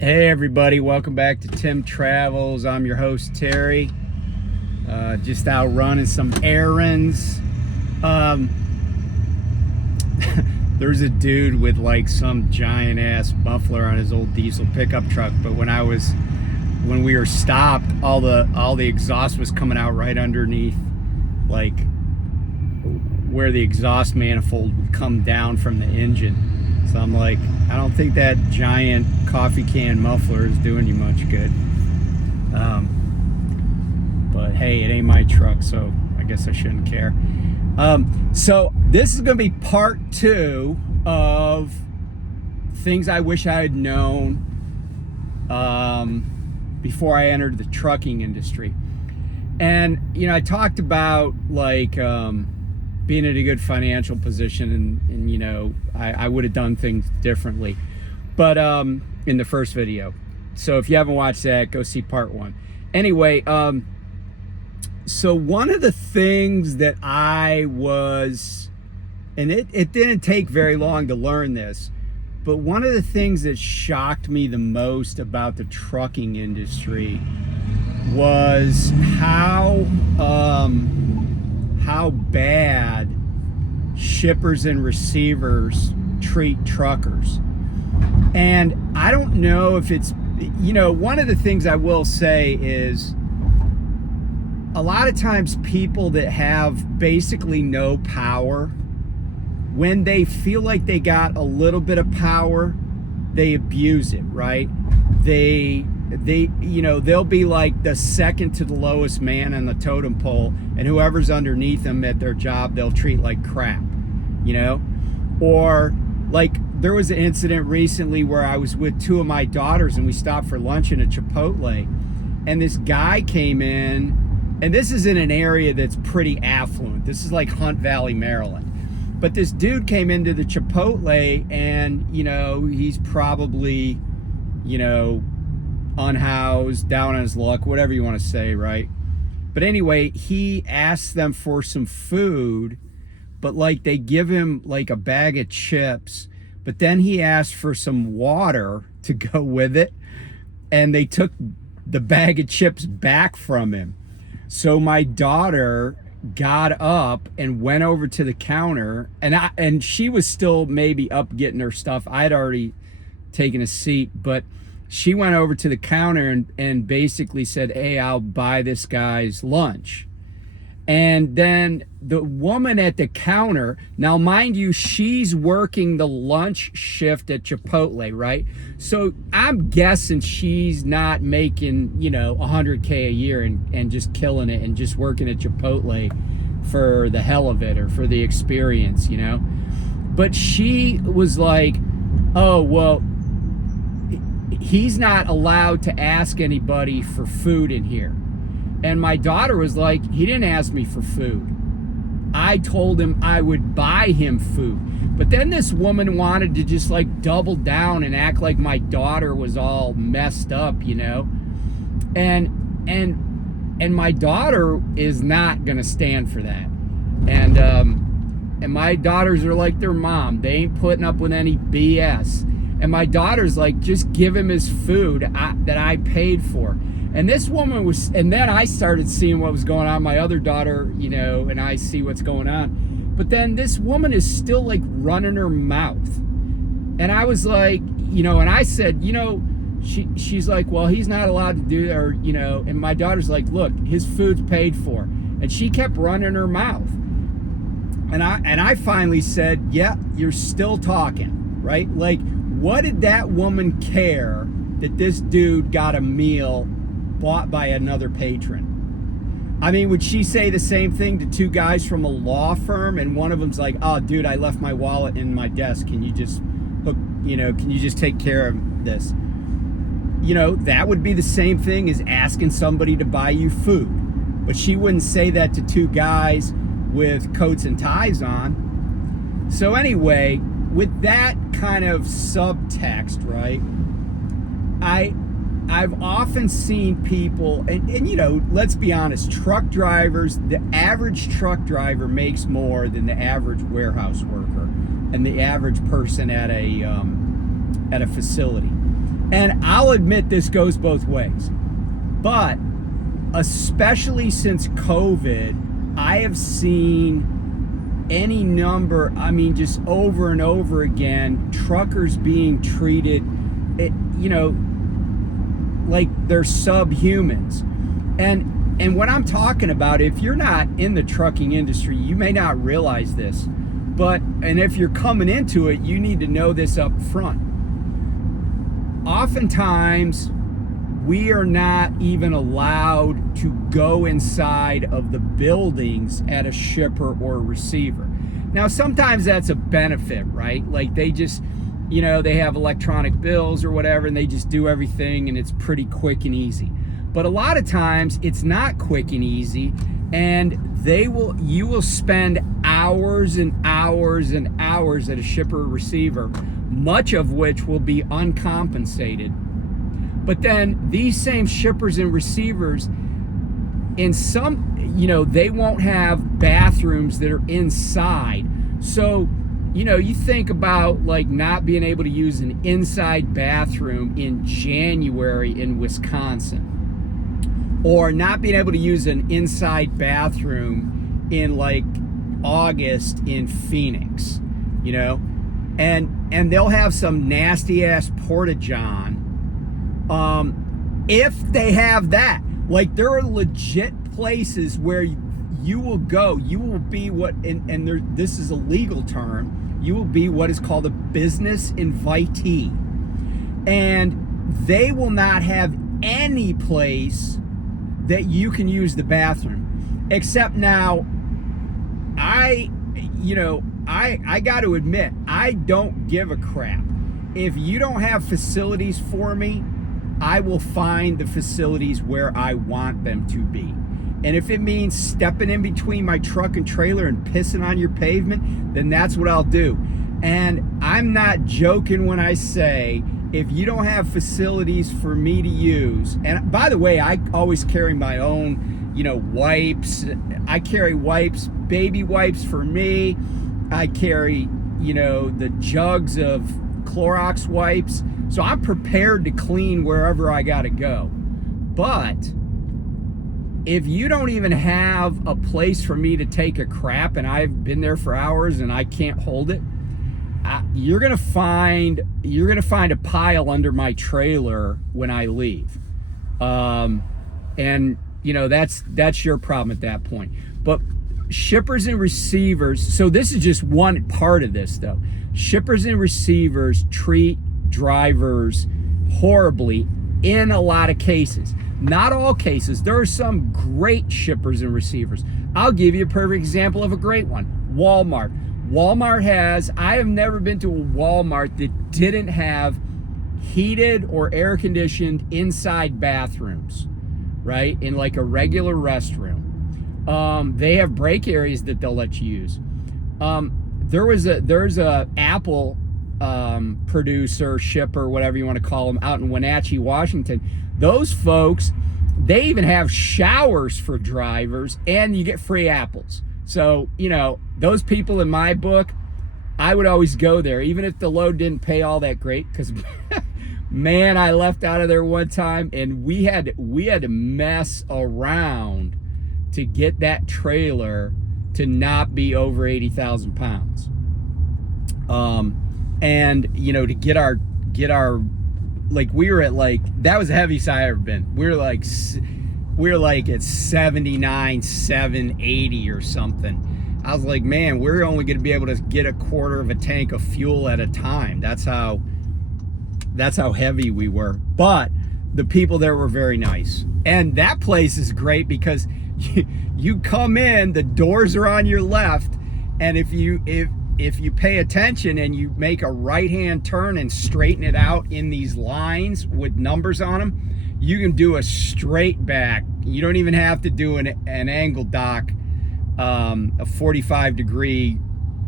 Hey everybody, welcome back to Tim Travels. I'm your host Terry. Just out running some errands. There's a dude with like some giant ass muffler on his old diesel pickup truck, but when we were stopped, all the exhaust was coming out right underneath, like where the exhaust manifold would come down from the engine. So I'm like, I don't think that giant coffee can muffler is doing you much good. But hey, it ain't my truck, so I guess I shouldn't care. So this is gonna be part 2 of things I wish I had known before I entered the trucking industry. And I talked about like being in a good financial position, and I would have done things differently, but in the first video. So if you haven't watched that, go see part 1. Anyway, so one of the things that I was, and it didn't take very long to learn this, but one of the things that shocked me the most about the trucking industry was how bad shippers and receivers treat truckers. And I don't know if it's, one of the things I will say is a lot of times people that have basically no power, when they feel like they got a little bit of power, they abuse it, right? They'll be like the second to the lowest man on the totem pole, and whoever's underneath them at their job, they'll treat like crap, Or like there was an incident recently where I was with 2 of my daughters and we stopped for lunch in a Chipotle, and this guy came in, and this is in an area that's pretty affluent. This is like Hunt Valley, Maryland. But this dude came into the Chipotle and, he's probably, unhoused, down on his luck, whatever you want to say, right? But anyway, he asked them for some food, but like they give him like a bag of chips, but then he asked for some water to go with it, and they took the bag of chips back from him. So my daughter got up and went over to the counter, and she was still maybe up getting her stuff. I had already taken a seat, but she went over to the counter and basically said, "Hey, I'll buy this guy's lunch." And then the woman at the counter, now mind you, she's working the lunch shift at Chipotle, right? So I'm guessing she's not making, $100K a year and just killing it and just working at Chipotle for the hell of it or for the experience, But she was like, "Oh, well, he's not allowed to ask anybody for food in here." And my daughter was like, "He didn't ask me for food. I told him I would buy him food." But then this woman wanted to just like double down and act like my daughter was all messed up, And my daughter is not gonna stand for that. And my daughters are like their mom. They ain't putting up with any BS. And my daughter's like, "Just give him his food that I paid for." And this woman was, and then I started seeing what was going on. My other daughter, and I see what's going on. But then this woman is still like running her mouth. And I was like, and I said, she's like, "Well, he's not allowed to do that," or, and my daughter's like, "Look, his food's paid for." And she kept running her mouth. And I finally said, "Yeah, you're still talking, right?" Like, what did that woman care that this dude got a meal bought by another patron? I mean, would she say the same thing to 2 guys from a law firm, and one of them's like, "Oh, dude, I left my wallet in my desk. Can you just can you just take care of this?" That would be the same thing as asking somebody to buy you food. But she wouldn't say that to 2 guys with coats and ties on. So anyway, with that kind of subtext, right, I've often seen people, and let's be honest, truck drivers, the average truck driver makes more than the average warehouse worker and the average person at a facility. And I'll admit this goes both ways. But especially since COVID, I have seen any number, I mean, just over and over again, truckers being treated, like they're subhumans. And what I'm talking about, if you're not in the trucking industry, you may not realize this, and if you're coming into it, you need to know this up front. Oftentimes, we are not even allowed to go inside of the buildings at a shipper or a receiver. Now, sometimes that's a benefit, right? Like they just, they have electronic bills or whatever, and they just do everything, and it's pretty quick and easy. But a lot of times it's not quick and easy, and you will spend hours and hours and hours at a shipper or receiver, much of which will be uncompensated. But then these same shippers and receivers, in some, they won't have bathrooms that are inside. So, you think about like not being able to use an inside bathroom in January in Wisconsin, or not being able to use an inside bathroom in like August in Phoenix, and they'll have some nasty ass porta-john. If they have that, like there are legit places where you will go, you will be this is a legal term, you will be what is called a business invitee. And they will not have any place that you can use the bathroom. Except now, I got to admit, I don't give a crap. If you don't have facilities for me, I will find the facilities where I want them to be. And if it means stepping in between my truck and trailer and pissing on your pavement, then that's what I'll do. And I'm not joking when I say, if you don't have facilities for me to use, and by the way, I always carry my own, wipes. I carry wipes, baby wipes for me. I carry, the jugs of Clorox wipes. So I'm prepared to clean wherever I gotta go. But if you don't even have a place for me to take a crap, and I've been there for hours and I can't hold it, you're gonna find a pile under my trailer when I leave, and that's your problem at that point. But shippers and receivers, so this is just one part of this though. Shippers and receivers treat drivers horribly in a lot of cases. Not all cases. There are some great shippers and receivers. I'll give you a perfect example of a great one. Walmart. I have never been to a Walmart that didn't have heated or air conditioned inside bathrooms, right? In like a regular restroom. They have break areas that they'll let you use. There's a Apple producer, shipper, whatever you want to call them, out in Wenatchee, Washington. Those folks, they even have showers for drivers, and you get free apples. So, those people in my book, I would always go there, even if the load didn't pay all that great, because man, I left out of there one time, and we had to mess around to get that trailer to not be over 80,000 pounds. And to get our like, we were at like, that was the heaviest I ever been. We were like at 79, 780 or something. I was like, man, we're only going to be able to get a quarter of a tank of fuel at a time. That's how heavy we were. But the people there were very nice. And that place is great because you come in, the doors are on your left, and if you pay attention and you make a right-hand turn and straighten it out in these lines with numbers on them, you can do a straight back. You don't even have to do an angle dock, a 45 degree,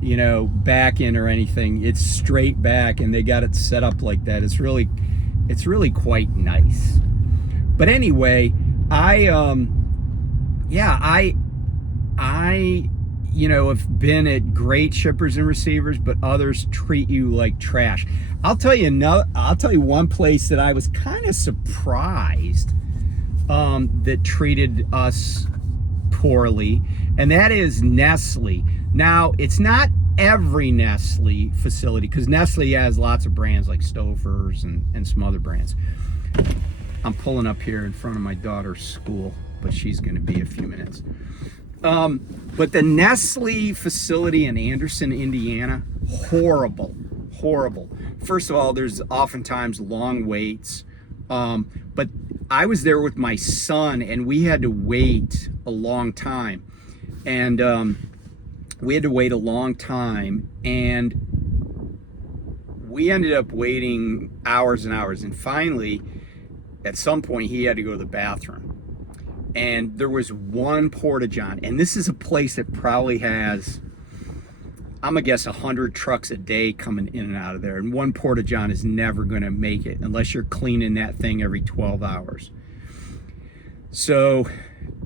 back in or anything. It's straight back, and they got it set up like that. It's really quite nice. But anyway, have been at great shippers and receivers, but others treat you like trash. I'll tell you one place that I was kind of surprised that treated us poorly, and that is Nestle. Now, it's not every Nestle facility, because Nestle has lots of brands like Stouffer's and some other brands. I'm pulling up here in front of my daughter's school, but she's going to be a few minutes. But the Nestle facility in Anderson, Indiana, horrible. First of all, there's oftentimes long waits. But I was there with my son, and we had to wait a long time. And we ended up waiting hours and hours. And finally, at some point, he had to go to the bathroom. And there was one porta-john, and this is a place that probably has, I'm gonna guess, 100 trucks a day coming in and out of there, and one porta-john is never gonna make it unless you're cleaning that thing every 12 hours. So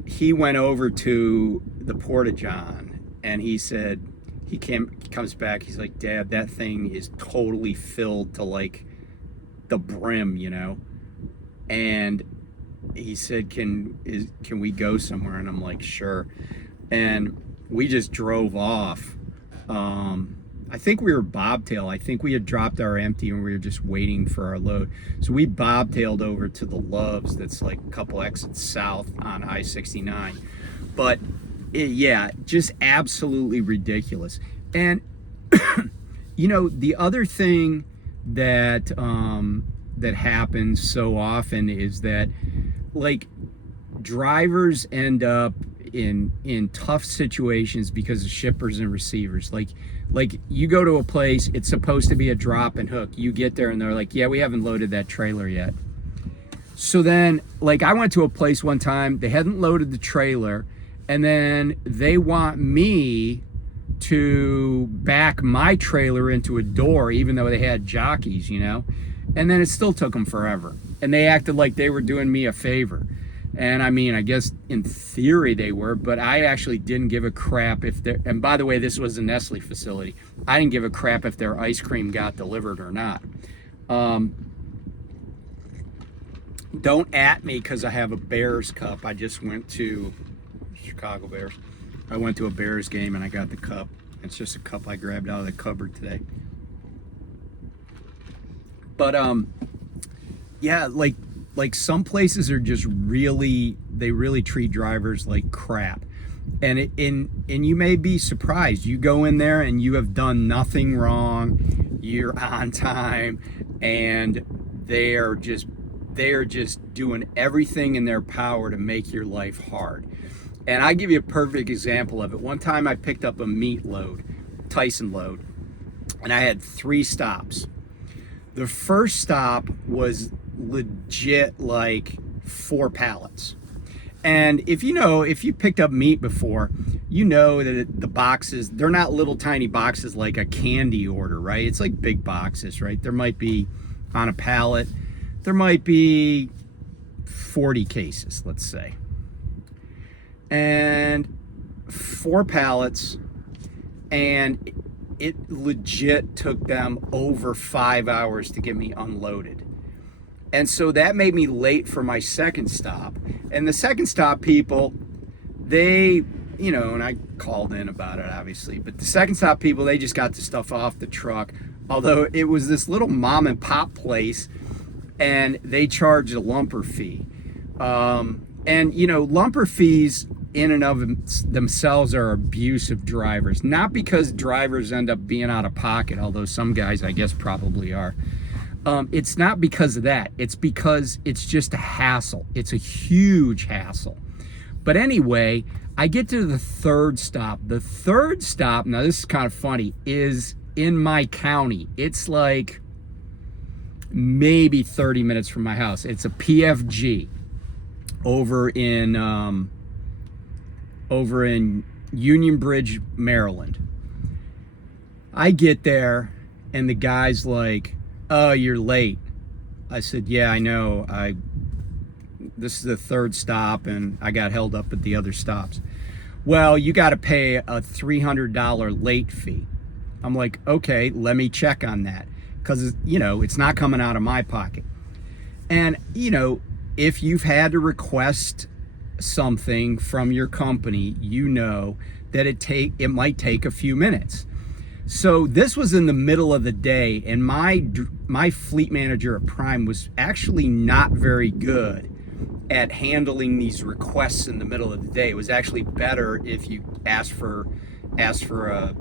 he went over to the porta-john, and he said, he comes back, he's like, "Dad, that thing is totally filled to like the brim, and he said, can we go somewhere?" And I'm like, "Sure." And we just drove off. I think we were bobtail. I think we had dropped our empty and we were just waiting for our load. So we bobtailed over to the Loves, that's like a couple exits south on I-69. But just absolutely ridiculous. And the other thing that that happens so often is that, like, drivers end up in tough situations because of shippers and receivers. Like you go to a place, it's supposed to be a drop and hook. You get there and they're like, "Yeah, we haven't loaded that trailer yet." So then, like, I went to a place one time, they hadn't loaded the trailer, and then they want me to back my trailer into a door, even though they had jockeys, and then it still took them forever. And they acted like they were doing me a favor. And I mean, I guess in theory they were, but I actually didn't give a crap if they're, and by the way, this was a Nestle facility. I didn't give a crap if their ice cream got delivered or not. Don't at me because I have a Bears cup. I just went to Chicago Bears. I went to a Bears game and I got the cup. It's just a cup I grabbed out of the cupboard today. But like some places are just they really treat drivers like crap. And you may be surprised. You go in there and you have done nothing wrong. You're on time, and they are just doing everything in their power to make your life hard. And I give you a perfect example of it. One time I picked up a meat load, Tyson load, and I had 3 stops. The first stop was legit like 4 pallets. And if you picked up meat before, that the boxes, they're not little tiny boxes like a candy order, right? It's like big boxes, right? There might be, on a pallet, there might be 40 cases, let's say. And 4 pallets, and it legit took them over 5 hours to get me unloaded. And so that made me late for my second stop. And the second stop people, they, and I called in about it, obviously, but the second stop people, they just got the stuff off the truck. Although it was this little mom and pop place, and they charged a lumper fee. And lumper fees in and of themselves are abusive drivers. Not because drivers end up being out of pocket, although some guys, I guess, probably are. It's not because of that. It's because it's just a hassle. It's a huge hassle. But anyway, I get to the third stop. The third stop, now this is kind of funny, is in my county. It's like maybe 30 minutes from my house. It's a PFG over in Union Bridge, Maryland. I get there and the guy's like, "Oh, you're late." I said, "Yeah, I know. This is the third stop and I got held up at the other stops." well, you got to pay a $300 late fee. I'm like, okay, let me check on that, because it's not coming out of my pocket. And if you've had to request something from your company, that it might take a few minutes. So this was in the middle of the day, and my fleet manager at Prime was actually not very good at handling these requests in the middle of the day. It was actually better if you asked for an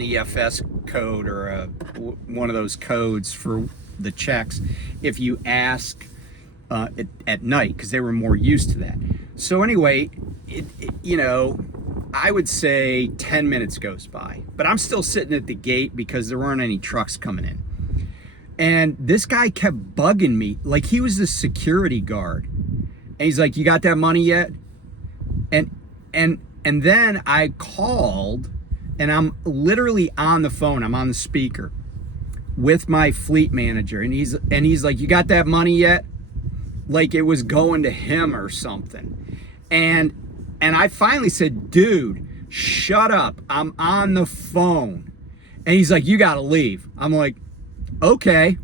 EFS code or one of those codes for the checks if you ask at night, because they were more used to that. So anyway, I would say 10 minutes goes by, but I'm still sitting at the gate because there weren't any trucks coming in. And this guy kept bugging me like he was the security guard. And he's like, "You got that money yet?" And then I called, and I'm literally on the phone. I'm on the speaker with my fleet manager, and he's like, "You got that money yet?" Like it was going to him or something. And I finally said, "Dude, shut up. I'm on the phone." And he's like, "You got to leave." I'm like, "Okay."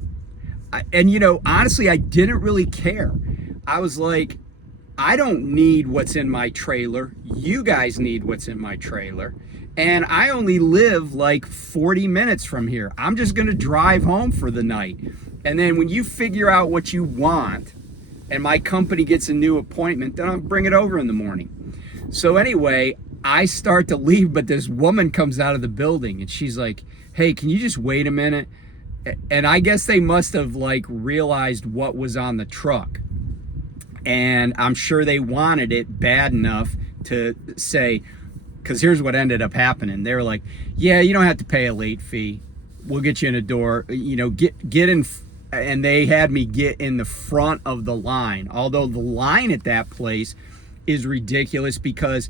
And honestly, I didn't really care. I was like, I don't need what's in my trailer. You guys need what's in my trailer. And I only live like 40 minutes from here. I'm just going to drive home for the night. And then when you figure out what you want and my company gets a new appointment, then I'll bring it over in the morning. So anyway, I start to leave, but this woman comes out of the building and she's like, "Hey, can you just wait a minute?" And I guess they must have like realized what was on the truck. And I'm sure they wanted it bad enough to say, because here's what ended up happening. They were like, "Yeah, you don't have to pay a late fee. We'll get you in a door. Get in." And they had me get in the front of the line. Although the line at that place is ridiculous, because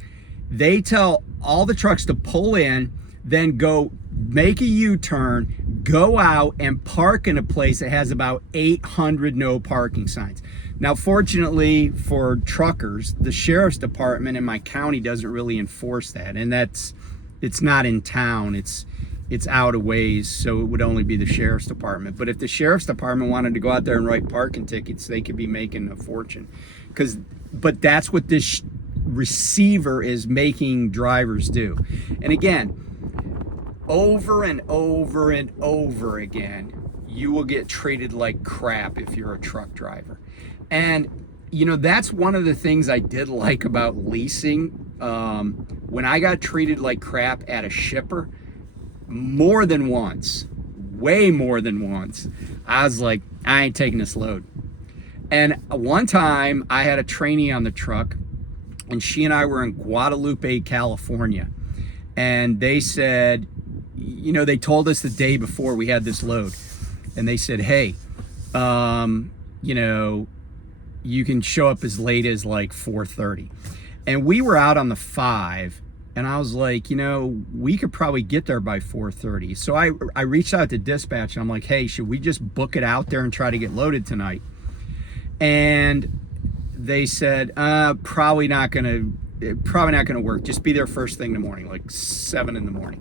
they tell all the trucks to pull in, then go make a U-turn, go out and park in a place that has about 800 no parking signs. Now, fortunately for truckers, the sheriff's department in my county doesn't really enforce that, and it's not in town. It's out of ways, so it would only be the sheriff's department. But if the sheriff's department wanted to go out there and write parking tickets, they could be making a fortune. But that's what this receiver is making drivers do. And again, over and over and over again, you will get treated like crap if you're a truck driver. And that's one of the things I did like about leasing. When I got treated like crap at a shipper, more than once, way more than once, I was like, I ain't taking this load. And one time I had a trainee on the truck, and she and I were in Guadalupe, California. And they said, they told us the day before we had this load, and they said, "Hey, you can show up as late as like 4:30. And we were out on the 5, and I was like, we could probably get there by 4:30. So I reached out to dispatch, and I'm like, "Hey, should we just book it out there and try to get loaded tonight?" And they said, probably not gonna work. Just be there first thing in the morning, like 7 in the morning.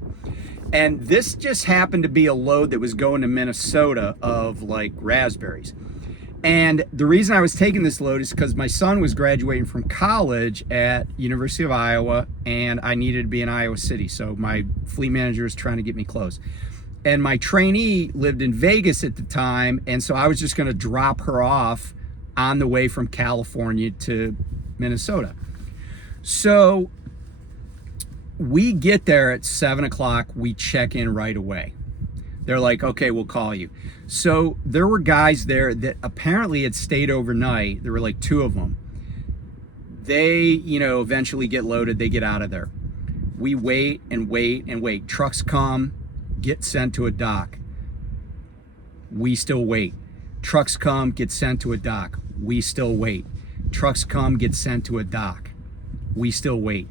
And this just happened to be a load that was going to Minnesota of like raspberries. And the reason I was taking this load is because my son was graduating from college at University of Iowa, and I needed to be in Iowa City. So my fleet manager was trying to get me close. And my trainee lived in Vegas at the time, and so I was just going to drop her off on the way from California to Minnesota. So we get there at 7 o'clock. We check in right away. They're like, "Okay, we'll call you." So there were guys there that apparently had stayed overnight. There were like 2 of them. They, eventually get loaded. They get out of there. We wait and wait and wait. Trucks come, get sent to a dock. We still wait. Trucks come, get sent to a dock. We still wait. Trucks come, get sent to a dock. We still wait.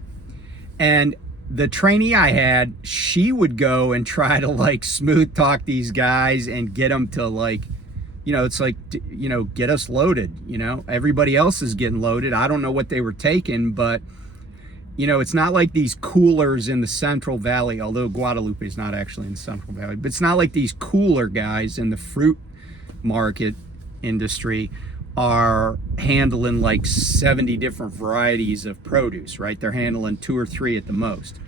And the trainee I had, she would go and try to like smooth talk these guys and get them to like, it's like, get us loaded. Everybody else is getting loaded. I don't know what they were taking, but it's not like these coolers in the Central Valley, although Guadalupe is not actually in the Central Valley, but it's not like these cooler guys in the fruit market industry are handling like 70 different varieties of produce, right? They're handling 2 or 3 at the most.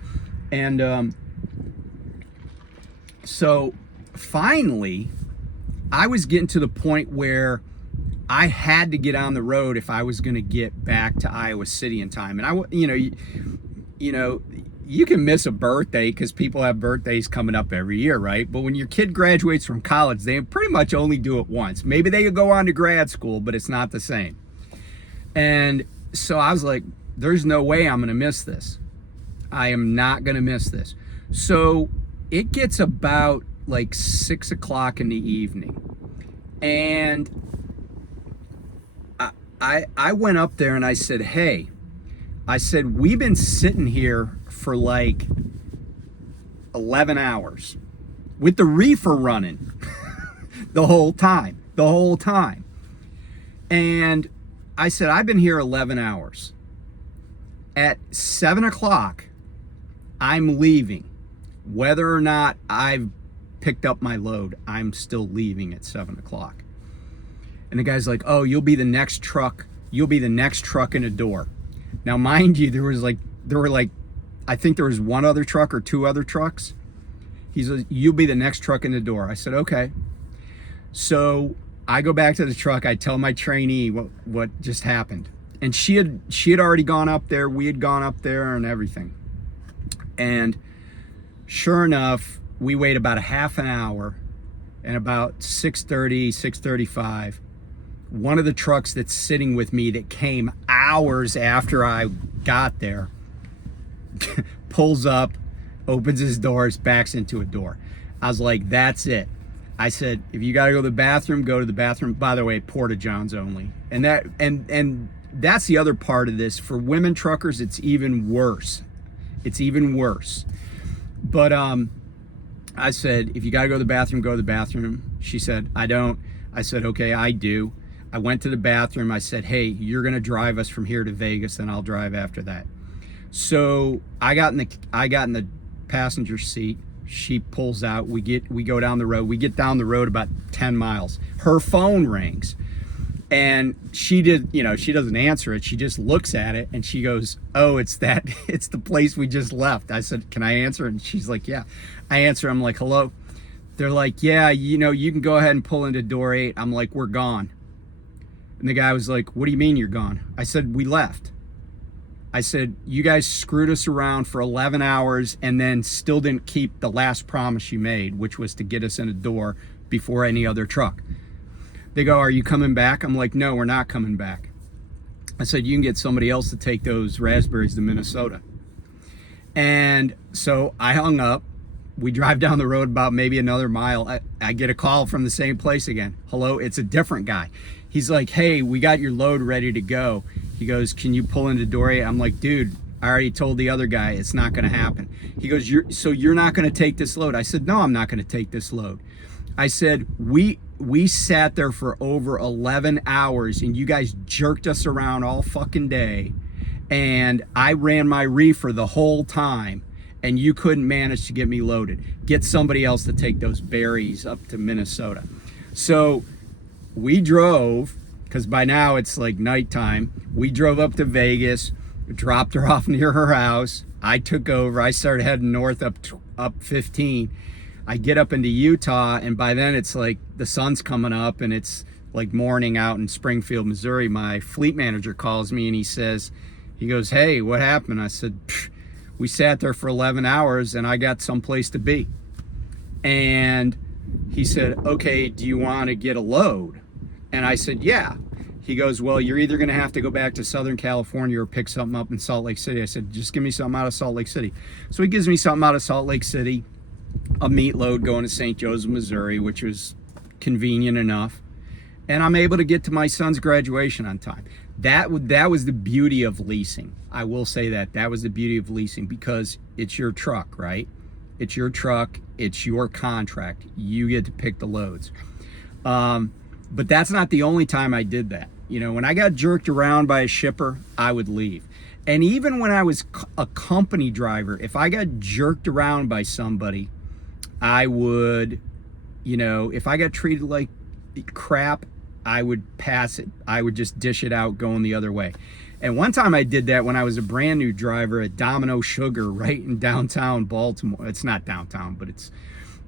And so finally, I was getting to the point where I had to get on the road if I was going to get back to Iowa City in time. And you can miss a birthday because people have birthdays coming up every year, right? But when your kid graduates from college, they pretty much only do it once. Maybe they could go on to grad school, but it's not the same. And so I was like, there's no way I'm going to miss this. I am not going to miss this. So it gets about like 6 o'clock in the evening. And I went up there and I said, hey, we've been sitting here for like 11 hours with the reefer running the whole time. And I said, I've been here 11 hours. At 7 o'clock, I'm leaving. Whether or not I've picked up my load, I'm still leaving at 7 o'clock. And the guy's like, oh, you'll be the next truck in the door. Now, mind you, there were like, I think there was 1 other truck or 2 other trucks. He says, you'll be the next truck in the door. I said, okay. So I go back to the truck. I tell my trainee what just happened. And she had already gone up there. We had gone up there and everything. And sure enough, we wait about a half an hour, and about 6:30, 6:35, one of the trucks that's sitting with me that came hours after I got there pulls up, opens his doors, backs into a door. I was like, that's it. I said, if you got to go to the bathroom, go to the bathroom. By the way, porta-johns only. And that's the other part of this. For women truckers, it's even worse. But I said, if you got to go to the bathroom, go to the bathroom. She said, I don't. I said, okay, I do. I went to the bathroom. I said, hey, you're going to drive us from here to Vegas, and I'll drive after that. So I got in the passenger seat. She pulls out. We go down the road. We get down the road about 10 miles. Her phone rings. And she doesn't answer it. She just looks at it and she goes, oh, it's the place we just left. I said, can I answer? And she's like, yeah. I answer. I'm like, hello. They're like, yeah, you can go ahead and pull into door 8. I'm like, we're gone. And the guy was like, what do you mean you're gone? I said, we left. I said, you guys screwed us around for 11 hours and then still didn't keep the last promise you made, which was to get us in a door before any other truck. They go, are you coming back? I'm like, no, we're not coming back. I said, you can get somebody else to take those raspberries to Minnesota. And so I hung up. We drive down the road about maybe another mile. I get a call from the same place again. Hello, it's a different guy. He's like, hey, we got your load ready to go. He goes, can you pull into door 8? I'm like, dude, I already told the other guy it's not going to happen. He goes, you're not going to take this load? I said, no, I'm not going to take this load. I said, we sat there for over 11 hours and you guys jerked us around all fucking day. And I ran my reefer the whole time and you couldn't manage to get me loaded. Get somebody else to take those berries up to Minnesota. So we drove, because by now it's like nighttime. We drove up to Vegas, dropped her off near her house. I took over. I started heading north up 15. I get up into Utah, and by then it's like the sun's coming up and it's like morning out in Springfield, Missouri. My fleet manager calls me and he goes, hey, what happened? I said, we sat there for 11 hours and I got someplace to be. And he said, okay, do you want to get a load? And I said, yeah. He goes, well, you're either going to have to go back to Southern California or pick something up in Salt Lake City. I said, just give me something out of Salt Lake City. So he gives me something out of Salt Lake City, a meat load going to St. Joseph, Missouri, which was convenient enough. And I'm able to get to my son's graduation on time. That was the beauty of leasing. I will say that was the beauty of leasing, because it's your truck, right? It's your truck. It's your contract. You get to pick the loads. But that's not the only time I did that. When I got jerked around by a shipper, I would leave. And even when I was a company driver, if I got jerked around by somebody, I would, you know, if I got treated like crap, I would pass it. I would just dish it out going the other way. And one time I did that when I was a brand new driver at Domino Sugar right in downtown Baltimore. It's not downtown, but it's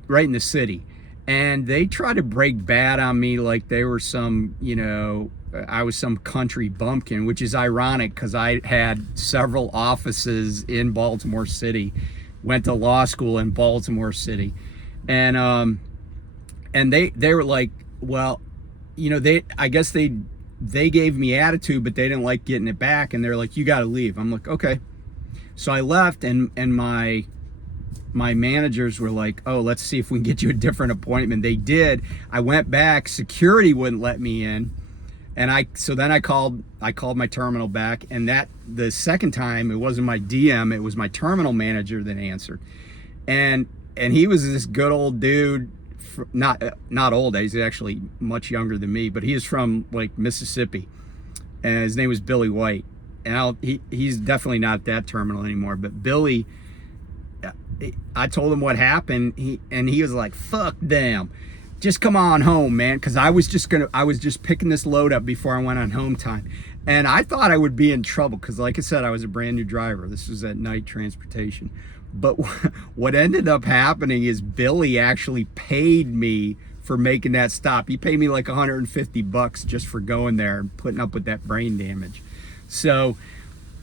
right in the city. And they tried to break bad on me like they were some, you know, I was some country bumpkin, which is ironic because I had several offices in Baltimore City, went to law school in Baltimore City. And they were like, well, you know, I guess they gave me attitude, but they didn't like getting it back, and they're like, you got to leave. I'm like, okay. So I left, and my managers were like, oh, let's see if we can get you a different appointment. They did. I went back, security wouldn't let me in, and so then I called my terminal back, and that the second time it wasn't my DM, it was my terminal manager that answered, and he was this good old dude. Not old, he's actually much younger than me, but he is from like Mississippi, and his name was Billy White. And he's definitely not at that terminal anymore, but Billy, I told him what happened, and he was like, fuck them, just come on home, man, because I was just picking this load up before I went on home time. And I thought I would be in trouble because, like I said, I was a brand new driver. This was at night transportation. But what ended up happening is Billy actually paid me for making that stop. He paid me like $150 just for going there and putting up with that brain damage. So,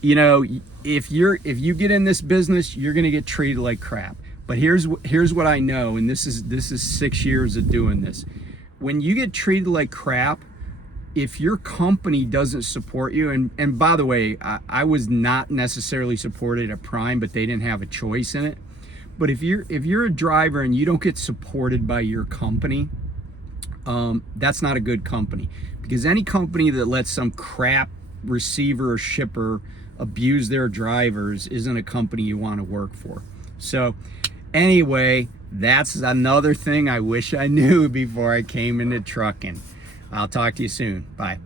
you know, if you get in this business, you're gonna get treated like crap. But here's what I know, and this is 6 years of doing this. When you get treated like crap, if your company doesn't support you, and by the way, I was not necessarily supported at Prime, but they didn't have a choice in it. But if you're a driver and you don't get supported by your company, that's not a good company. Because any company that lets some crap receiver or shipper abuse their drivers isn't a company you want to work for. So anyway, that's another thing I wish I knew before I came into trucking. I'll talk to you soon. Bye.